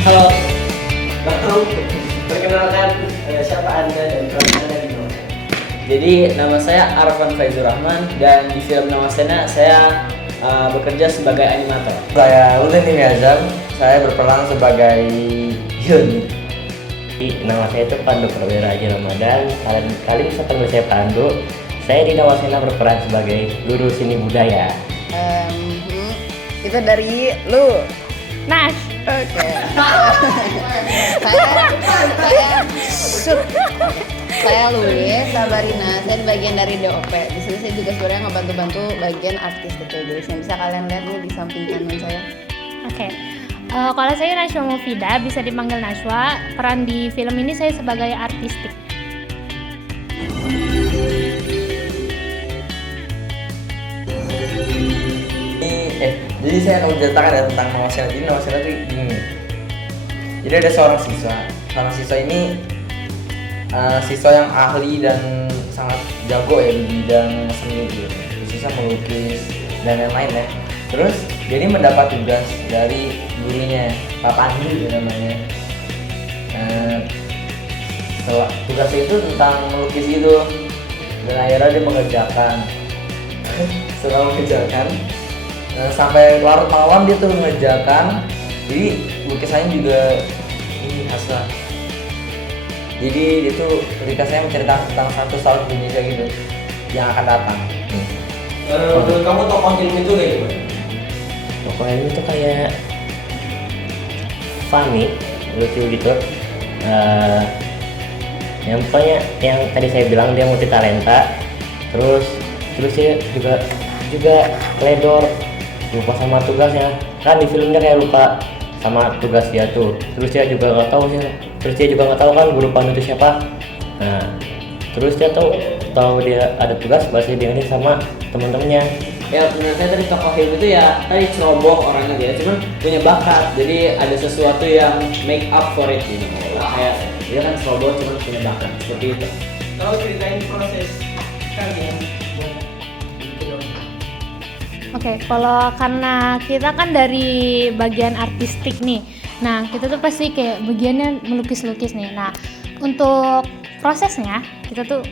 Halo, Bang. Perkenalkan siapa Anda dan peran Anda di Nawasena? Jadi nama saya Arfan Faizur Rahman dan di film Nawasena saya bekerja sebagai animator. Saya Udin Azam, saya berperan sebagai Yun. Nama saya itu Pandu Perwira Haji Ramadan. Kalian bisa panggil saya Pandu. Saya di Nawasena berperan sebagai guru seni budaya. Itu dari lu. Nash. Oke. Saya Louis Sabarina. Saya di bagian dari DOP. Di sini saya juga sebenarnya ngebantu-bantu bagian artistik ya guys. Yang bisa kalian lihat nih di samping kanan saya. Oke. Kalau saya Najwa Mufida, bisa dipanggil Najwa. Peran di film ini saya sebagai artistik. Jadi saya akan menceritakan ya tentang Nawasena. Jadi Nawasena itu gini. Jadi ada seorang siswa. Seorang siswa ini siswa yang ahli dan sangat jago ya di bidang seni gitu. Khususnya melukis dan lain-lain ya. Terus dia ini mendapat tugas dari gurunya, Pak Pandu ya namanya. Tugasnya itu tentang melukis itu. Dan akhirnya dia mengerjakan. Setelah mengerjakan sampai larut malam dia tuh mengerjakan. Jadi lukisannya juga ini khaslah. Jadi dia tuh ketika saya menceritakan tentang 100 tahun Indonesia gitu yang akan datang. Menurut kamu tokoh film itu kayak gimana? Pokoknya ini tuh kayak funny, lucu gitu. Yang pokoknya yang tadi saya bilang dia multi talenta. Terus dia juga teledor, lupa sama tugasnya. Kan di filmnya kayak lupa sama tugas dia tuh. Terus dia juga nggak tahu kan guru Pandu itu siapa. Nah, terus dia tahu dia ada tugas pasti dia ini sama teman-temannya. Ya menurut saya tadi tokoh film itu ya tadi ceroboh orangnya dia, cuman punya bakat. Jadi ada sesuatu yang make up for it gitu. Kayak dia kan ceroboh cuman punya bakat seperti itu. Kalau ceritain proses kalian Oke, kalau karena kita kan dari bagian artistik nih. Nah, kita tuh pasti kayak bagiannya melukis-lukis nih. Nah, untuk prosesnya kita tuh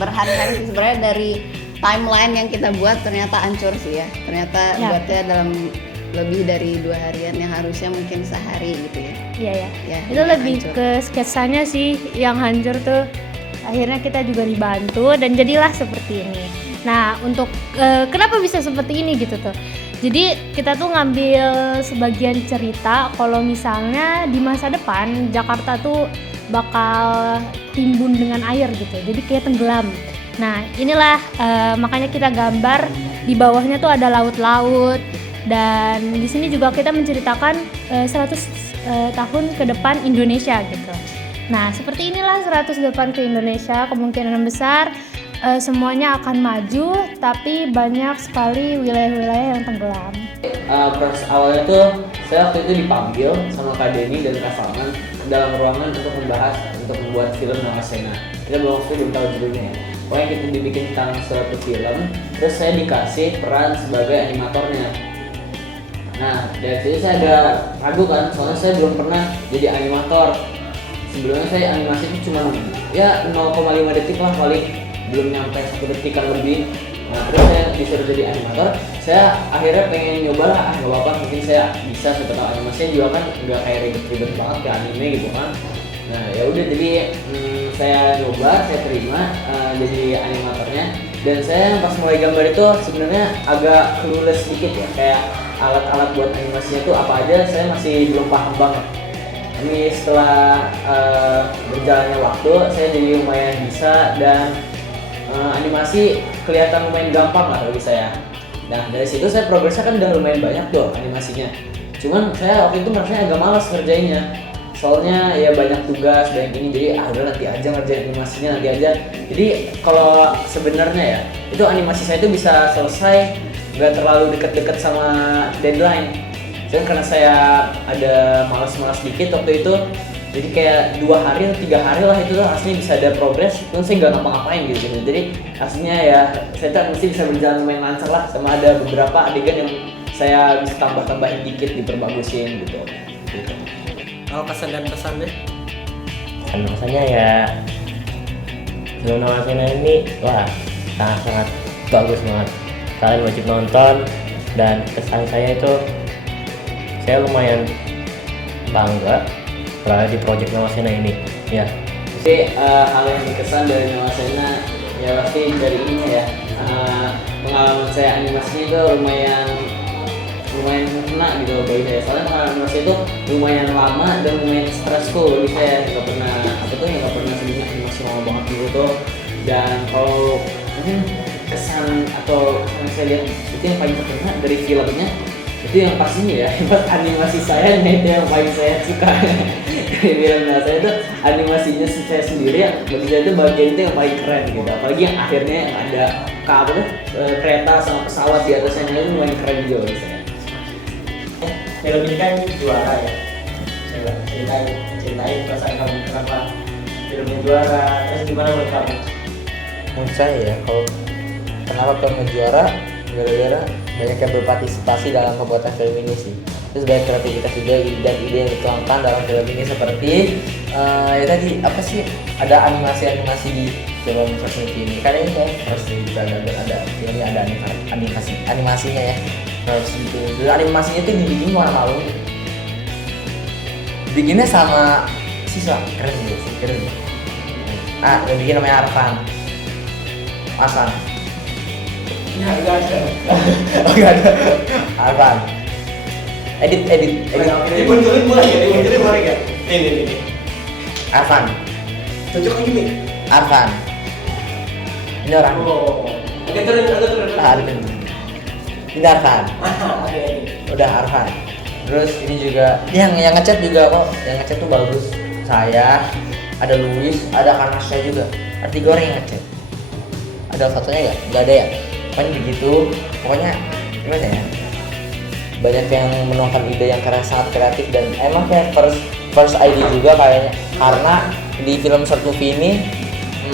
Berhari-hari sih sebenarnya dari timeline yang kita buat ternyata hancur sih ya. Ternyata Ya. buatnya dalam lebih dari 2 harian yang harusnya mungkin sehari gitu ya. Iya ya. Ya, Itu lebih hancur. ke sketsanya sih yang hancur tuh. Akhirnya kita juga dibantu dan jadilah seperti ini. Nah, untuk kenapa bisa seperti ini gitu tuh. Jadi kita tuh ngambil sebagian cerita kalau misalnya di masa depan Jakarta tuh bakal timbun dengan air gitu. Jadi kayak tenggelam. Nah, inilah makanya kita gambar di bawahnya tuh ada laut-laut dan di sini juga kita menceritakan 100 tahun ke depan Indonesia gitu. Nah, seperti inilah 100 depan ke Indonesia, kemungkinan besar semuanya akan maju, tapi banyak sekali wilayah-wilayah yang tenggelam. Proses awalnya tuh saya waktu itu dipanggil sama Kak Denny dan Kak Salman ke dalam ruangan untuk membuat film Nawasena. Kita belum tahu judulnya ya. Pokoknya kita dibikin tentang suatu film, terus saya dikasih peran sebagai animatornya. Nah, dari situ saya agak ragu kan, soalnya saya belum pernah jadi animator. Sebelumnya saya animasi itu cuma ya 0,5 detik lah paling, belum nyampe 1 detikan lebih. Nah, terus saya disuruh jadi animator, saya akhirnya pengen nyoba lah, nggak apa-apa mungkin saya bisa, siapa tahu animasinya juga kan nggak kayak ribet-ribet banget kayak anime gitu kan. Nah ya udah, jadi saya nyoba, saya terima jadi animatornya. Dan saya pas mulai gambar itu sebenarnya agak clueless sedikit ya, kayak alat-alat buat animasinya tuh apa aja saya masih belum paham banget. Ini setelah berjalannya waktu saya jadi lumayan bisa dan animasi kelihatan lumayan gampang lah bagi saya. Nah dari situ saya progresnya kan udah lumayan banyak tuh animasinya. Cuman saya waktu itu merasa agak malas ngerjainnya. Soalnya ya banyak tugas, banyak ini, jadi udah nanti aja ngerjain animasinya nanti aja. Jadi kalau sebenarnya ya itu animasi saya itu bisa selesai nggak terlalu deket-deket sama deadline. Cuman karena saya ada malas-malas dikit waktu itu, jadi kayak 2 hari atau 3 hari lah itu tuh aslinya bisa ada progres, terus saya nggak ngapa-ngapain gitu. Jadi aslinya ya saya tuh mesti bisa berjalan lumayan lancar lah, sama ada beberapa adegan yang saya bisa tambah-tambahin dikit, diperbagusin gitu. Kalau kesan dan pesannya? Dan rasanya ya film Nawasena ini wah sangat bagus banget. Kalian wajib nonton, dan kesan saya itu saya lumayan bangga berada di project Nawasena ini. Ya, Jadi hal yang dikesan dari Nawasena ya pasti dari ini ya, pengalaman saya animasinya itu lumayan kena gitu bagi saya. Soalnya pengalaman animasi itu lumayan lama dan lumayan stressful bagi saya. Nggak pernah sebelumnya animasi lama banget gitu tuh. Dan kalau mungkin kesan atau yang saya lihat itu yang paling terkena dari filmnya itu yang pastinya ya buat animasi saya itu yang paling saya suka. Film saya itu animasinya saya sendiri yang bagi saya itu bagian itu yang paling keren gitu. Apalagi yang akhirnya yang ada kereta sama pesawat di atasnya itu lumayan keren juga bagi saya. Film ini kan juara ya. Coba ceritain perasaan kamu kenapa filmnya juara, terus gimana menurut kamu? Menurut saya ya, kalau kenapa film juara gara-gara banyak yang berpartisipasi dalam pembuatan film ini sih. Terus banyak kreativitas juga dan ide yang dituangkan dalam film ini seperti ya tadi apa sih, ada animasi di film seperti ini. Karena ini kayak harus ada filmnya ada animasinya ya. Harus gitu. Dan animasinya tuh dibikin warna malu. Bikinnya sama siswa, keren juga sih, keren. Yang bikin namanya Arfan. Ya, enggak ada. Oh enggak ada. Arfan. Edit. Dimunculin boleh nggak? Ini. Arfan. Cocok lagi nih. Arfan. Ini orang. Oh. Agak turun. Arfan. Ini Arfan. Oke. Udah Arfan. Terus ini juga yang ngechat juga kok. Yang ngechat tuh bagus. Saya, ada Luis, ada Kanasya juga. Ada 3 orang yang ngechat. Ada satunya nggak ada ya. Pokoknya begitu. Pokoknya gimana ya? Banyak yang menuangkan ide yang sangat kreatif dan emang kayak first idea juga kayaknya. Karena di film short movie ini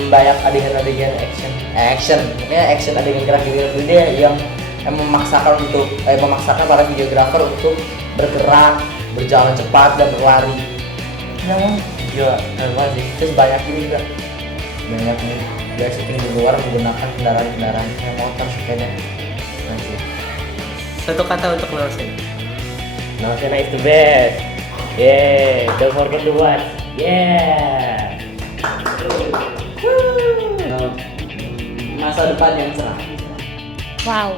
banyak adegan-adegan action, adegan gerak-gerak dia yang memaksakan para videografer untuk bergerak, berjalan cepat dan berlari. Namun gila, keren sih. Terus banyak ini juga, banyak nih guys syuting di luar menggunakan kendaraan kayak motor, sepeda. Nah, Satu kata untuk Nawasena. Nawasena is the best. Yeah, don't forget to watch. Yeah. Masa depan yang cerah. Wow.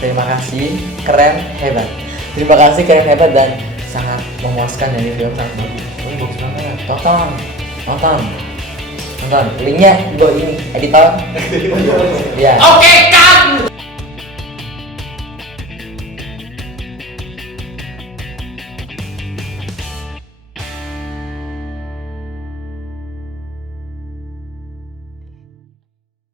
terima kasih, keren, hebat. Terima kasih, keren, hebat dan sangat memuaskan. Dari film sangat bagus. Ini bagus banget. Tonton. Linknya di bawah ini, editor. Ya. Oke,